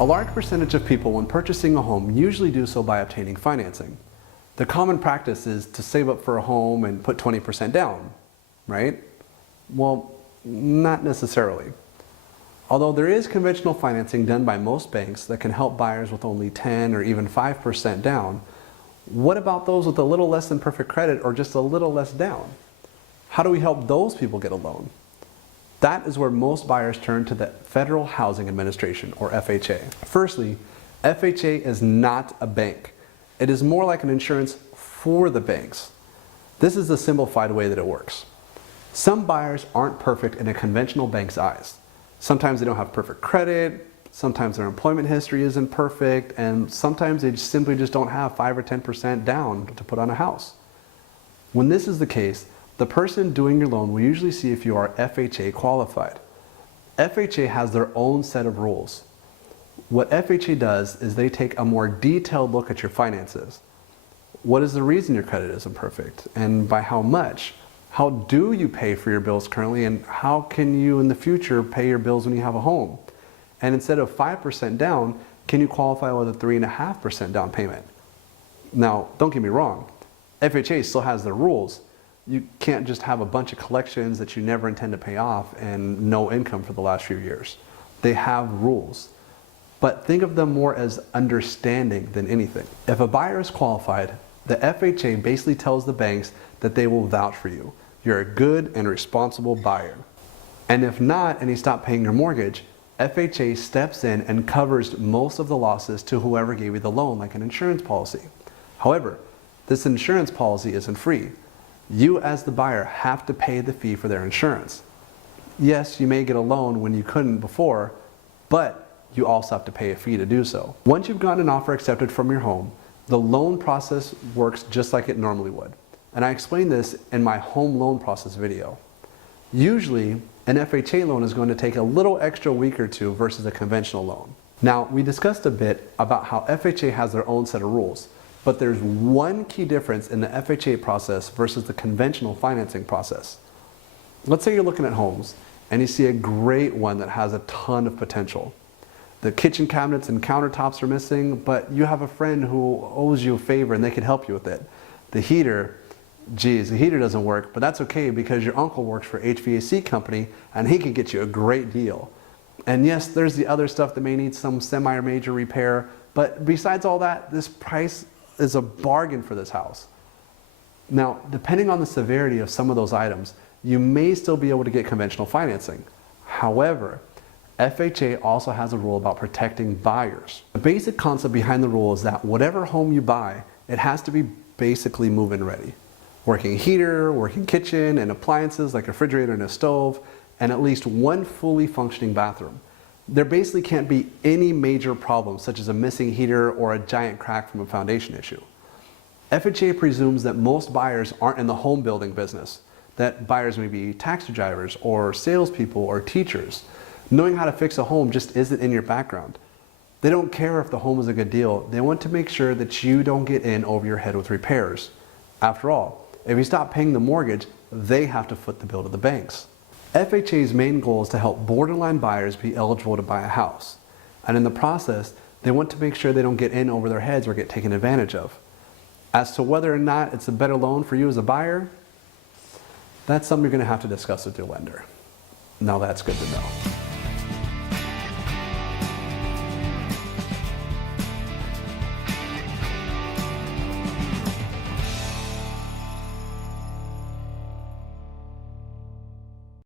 A large percentage of people when purchasing a home usually do so by obtaining financing. The common practice is to save up for a home and put 20% down, right? Well, not necessarily. Although there is conventional financing done by most banks that can help buyers with only 10 or even 5% down, what about those with a little less than perfect credit or just a little less down? How do we help those people get a loan? That is where most buyers turn to the Federal Housing Administration, or FHA. Firstly, FHA is not a bank. It is more like an insurance for the banks. This is the simplified way that it works. Some buyers aren't perfect in a conventional bank's eyes. Sometimes they don't have perfect credit, sometimes their employment history isn't perfect, and sometimes they simply just don't have 5 or 10% down to put on a house. When this is the case, the person doing your loan will usually see if you are FHA qualified. FHA has their own set of rules. What FHA does is they take a more detailed look at your finances. What is the reason your credit isn't perfect, and by how much? How do you pay for your bills currently, and how can you in the future pay your bills when you have a home? And instead of 5% down, can you qualify with a 3.5% down payment? Now, don't get me wrong, FHA still has their rules. You can't just have a bunch of collections that you never intend to pay off and no income for the last few years. They have rules, but think of them more as understanding than anything. If a buyer is qualified, the FHA basically tells the banks that they will vouch for you. You're a good and responsible buyer. And if not, and you stop paying your mortgage, FHA steps in and covers most of the losses to whoever gave you the loan, like an insurance policy. However, this insurance policy isn't free. You as the buyer have to pay the fee for their insurance. Yes, you may get a loan when you couldn't before, but you also have to pay a fee to do so. Once you've gotten an offer accepted from your home, the loan process works just like it normally would. And I explained this in my home loan process video. Usually, an FHA loan is going to take a little extra week or two versus a conventional loan. Now, we discussed a bit about how FHA has their own set of rules, but there's one key difference in the FHA process versus the conventional financing process. Let's say you're looking at homes and you see a great one that has a ton of potential. The kitchen cabinets and countertops are missing, but you have a friend who owes you a favor and they can help you with it. The heater, geez, the heater doesn't work, but that's okay because your uncle works for HVAC company and he can get you a great deal. And yes, there's the other stuff that may need some semi or major repair, but besides all that, this price is a bargain for this house. Now, depending on the severity of some of those items, you may still be able to get conventional financing. However, FHA also has a rule about protecting buyers. The basic concept behind the rule is that whatever home you buy, it has to be basically move-in ready. Working heater, working kitchen, and appliances like a refrigerator and a stove, and at least one fully functioning bathroom. There basically can't be any major problems such as a missing heater or a giant crack from a foundation issue. FHA presumes that most buyers aren't in the home building business, that buyers may be taxi drivers or salespeople or teachers. Knowing how to fix a home just isn't in your background. They don't care if the home is a good deal. They want to make sure that you don't get in over your head with repairs. After all, if you stop paying the mortgage, they have to foot the bill to the banks. FHA's main goal is to help borderline buyers be eligible to buy a house. And in the process, they want to make sure they don't get in over their heads or get taken advantage of. As to whether or not it's a better loan for you as a buyer, that's something you're going to have to discuss with your lender. Now that's good to know.